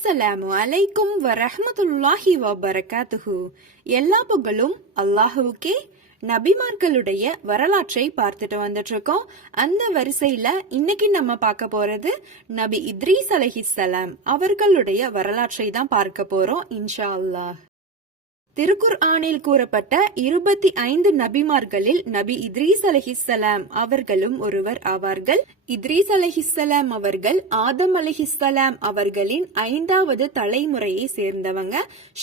அஸ்ஸலாமு அலைக்கும் வரஹமத்துல்லாஹி வபரகாத்துஹு. எல்லா புகழும் அல்லாஹுவுக்கே. நபிமார்களுடைய வரலாற்றை பார்த்துட்டு வந்துட்டு இருக்கோம் அந்த வரிசையில இன்னைக்கு நம்ம பார்க்க போறது நபி இத்ரீஸ் அலைஹிஸ்ஸலாம் அவர்களுடைய வரலாற்றை தான் பார்க்க போறோம் இன்ஷா அல்லாஹ். திருக்குர் ஆனில் கூறப்பட்ட இருபத்தி ஐந்து நபிமார்களில் நபி இத்ரீஸ் அலஹிசலாம் அவர்களும் ஒருவர் ஆவார்கள். இத்ரீஸ் அலஹிசலாம் அவர்கள் ஆதம் அலஹிசலாம் அவர்களின் ஐந்தாவது தலைமுறையை சேர்ந்தவங்க.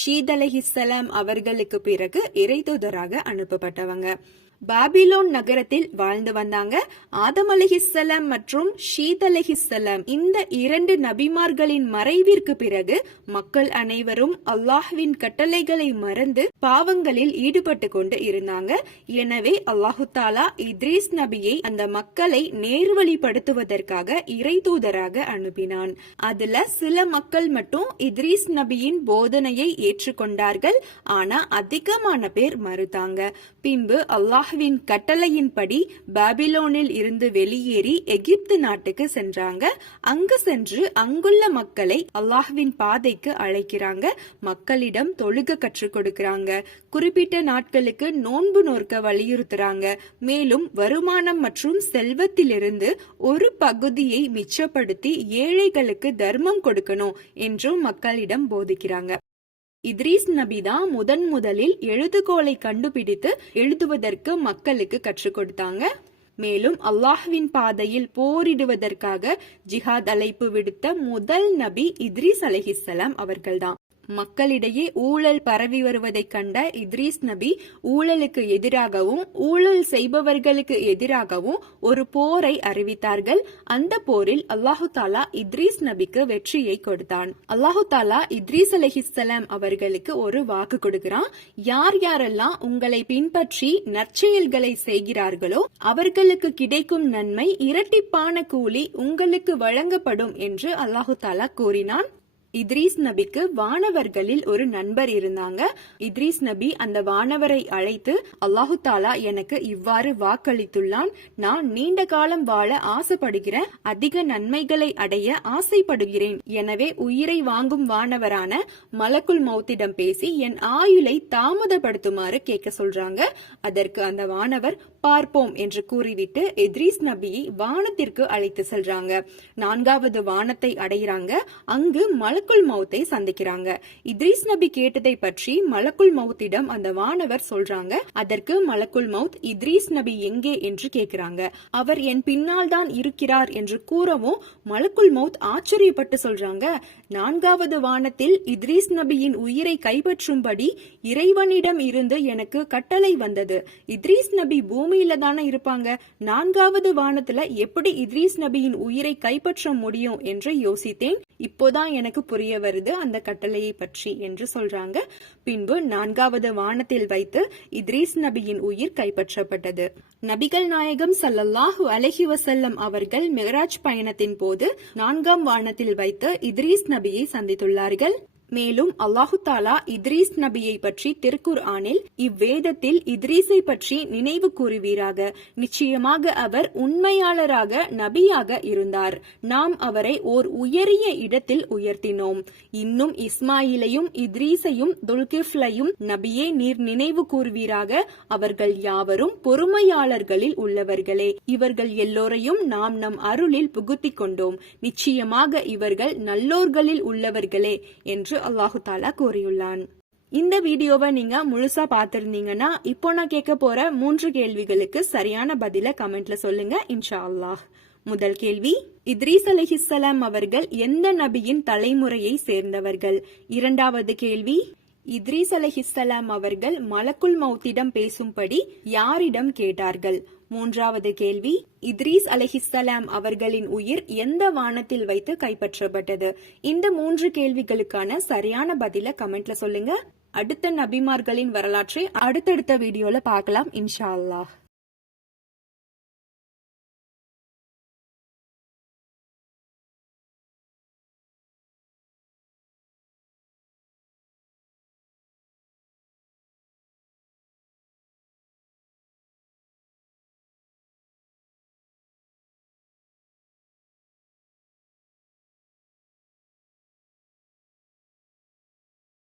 ஷீத் அலஹிசலாம் அவர்களுக்கு பிறகு இறைதூதராக அனுப்பப்பட்டவங்க. பாபிலோன் நகரத்தில் வாழ்ந்து வந்தாங்க. ஆதம் அலிஹிசலம் மற்றும் ஷீத் அலிஹிசலம் இந்த இரண்டு நபிமார்களின் மறைவிற்கு பிறகு மக்கள் அனைவரும் அல்லாஹ்வின் கட்டளைகளை மறந்து பாவங்களில் ஈடுபட்டு கொண்டு இருந்தாங்க. எனவே அல்லாஹு தாலா இத்ரீஸ் நபியை அந்த மக்களை நேர்வழிப்படுத்துவதற்காக இறை தூதராக அனுப்பினான். அதுல சில மக்கள் மட்டும் இத்ரீஸ் நபியின் போதனையை ஏற்றுக்கொண்டார்கள். ஆனா அதிகமான பேர் மறுத்தாங்க. பின்பு அல்லாஹ் அல்லாஹ்வின் கட்டளையின்படி பாபிலோனில் இருந்து வெளியேறி எகிப்து நாட்டுக்கு சென்றாங்க. அங்கு சென்று அங்குள்ள மக்களை அல்லாஹ்வின் பாதைக்கு அழைக்கிறாங்க. மக்களிடம் தொழுக கற்றுக் கொடுக்கிறாங்க. குறிப்பிட்ட நாட்களுக்கு நோன்பு நோர்க்க வலியுறுத்துறாங்க. மேலும் வருமானம் மற்றும் செல்வத்திலிருந்து ஒரு பகுதியை மிச்சப்படுத்தி ஏழைகளுக்கு தர்மம் கொடுக்கணும் என்றும் மக்களிடம் போதிக்கிறாங்க. இத்ரீஸ் நபி தான் முதன் முதலில் எழுதுகோலை கண்டுபிடித்து எழுதுவதற்கு மக்களுக்கு கற்றுக் கொடுத்தாங்க. மேலும் அல்லாஹ்வின் பாதையில் போரிடுவதற்காக ஜிஹாத் அழைப்பு விடுத்த முதல் நபி இத்ரீஸ் அலஹிஸ்லாம் அவர்கள்தான். மக்களிடையே ஊழல் பரவி வருவதைக் கண்ட இத்ரீஸ் நபி ஊழலுக்கு எதிராகவும் ஊழல் செய்பவர்களுக்கு எதிராகவும் ஒரு போரை அறிவித்தார்கள். அந்த போரில் அல்லாஹு தாலா இத்ரீஸ் நபிக்கு வெற்றியை கொடுத்தான். அல்லாஹு தாலா இத்ரீஸ் அலஹிஸ்ஸலாம் அவர்களுக்கு ஒரு வாக்கு கொடுக்கிறான். யார் யாரெல்லாம் உங்களை பின்பற்றி நற்செயல்களை செய்கிறார்களோ அவர்களுக்கு கிடைக்கும் நன்மை இரட்டிப்பான கூலி உங்களுக்கு வழங்கப்படும் என்று அல்லாஹு தாலா கூறினான். இத்ரீஸ் நபிக்கு வானவர்களில் ஒரு நண்பர் இருந்தாங்க. இத்ரீஸ் நபி அந்த வானவரை அழைத்து அல்லாஹு தாலா எனக்கு இவ்வாறு வாக்களித்துள்ளான். நான் நீண்ட காலம் வாழ ஆசைப்படுகிறேன். அதிக நன்மைகளை அடைய ஆசைப்படுகிறேன். எனவே உயிரை வாங்கும் வானவரான மலக்குல் மௌத்திடம் பேசி என் ஆயுளை தாமதப்படுத்துமாறு கேட்க சொல்றாங்க. அதற்கு அந்த வானவர் பார்ப்போம் என்று கூறிவிட்டு எத்ரீஸ் நபியை வானத்திற்கு அழைத்து செல்றாங்க. நான்காவது வானத்தை அடைகிறாங்க. அங்கு மலக்குல் மௌத்தை சந்திக்கிறாங்க. இத்ரீஸ் நபி கேட்டதை பற்றி மலக்குல் மௌத்திடம் அந்த வானவர் சொல்றாங்க. அதற்கு மலக்குல் மௌத் இத்ரீஸ் நபி எங்கே என்று கேட்கிறாங்க அவர் என் பின்னால் தான் இருக்கிறார் என்று கூறவும் மலக்குல் மௌத் ஆச்சரியப்பட்டு சொல்றாங்க. நான்காவது வானத்தில் இத்ரீஸ் நபியின் உயிரை கைப்பற்றும்படி இறைவனிடம் இருந்து எனக்கு கட்டளை வந்தது. இத்ரீஸ் நபி பூமியில தானே இருப்பாங்க. நான்காவது வானத்துல எப்படி இத்ரீஸ் நபியின் உயிரை கைப்பற்ற முடியும் என்று யோசித்தேன். இப்போதான் எனக்கு புரிய வருது அந்த கட்டளையை பற்றி என்று சொல்றாங்க. பின்பு நான்காவது வானத்தில் வைத்து இத்ரீஸ் நபியின் உயிர் கைப்பற்றப்பட்டது. நபிகள் நாயகம் சல்லல்லாஹு அலஹி வசல்லம் அவர்கள் மெகராஜ் பயணத்தின் போது நான்காம் வானத்தில் வைத்து இத்ரீஸ் நபியை சந்தித்துள்ளார்கள். மேலும் அல்லாஹு தாலா இத்ரீஸ் நபியை பற்றி திருக்குர் ஆனில் இவ்வேதத்தில் இத்ரீஸை பற்றி நினைவு கூறுவீராக. நிச்சயமாக அவர் உண்மையாளராக நபியாக இருந்தார். நாம் அவரை ஓர் உயரிய இடத்தில் உயர்த்தினோம். இன்னும் இஸ்மாயிலையும் இத்ரீஸையும் துல்கிஃப்லையும் நபியே நீர் நினைவு கூறுவீராக. அவர்கள் யாவரும் பொறுமையாளர்களில் உள்ளவர்களே. இவர்கள் எல்லோரையும் நாம் நம் அருளில் புகுத்திக் கொண்டோம். நிச்சயமாக இவர்கள் நல்லோர்களில் உள்ளவர்களே என்று என்று அல்லாஹு தாலா கூறியுள்ளான். இந்த வீடியோவை நீங்க முழுசா பார்த்திருந்தீங்கன்னா இப்போ நான் கேட்க போற மூன்று கேள்விகளுக்கு சரியான பதில கமெண்ட்ல சொல்லுங்க இன்ஷா அல்லாஹ். முதல் கேள்வி இத்ரீஸ் அலிஹிஸ்ஸலாம் அவர்கள் எந்த நபியின் தலைமுறையை சேர்ந்தவர்கள்? இரண்டாவது கேள்வி இத்ரீஸ் அலஹிஸ்ஸலாம் அவர்கள் மலக்குல் மௌத்திடம் பேசும்படி யாரிடம் கேட்டார்கள்? மூன்றாவது கேள்வி இத்ரீஸ் அலஹிஸ்ஸலாம் அவர்களின் உயிர் எந்த வானத்தில் வைத்து கைப்பற்றப்பட்டது? இந்த மூன்று கேள்விகளுக்கான சரியான பதில கமெண்ட்ல சொல்லுங்க. அடுத்த நபிமார்களின் வரலாற்றை அடுத்தடுத்த வீடியோல பார்க்கலாம் இன்ஷா அல்லாஹ்.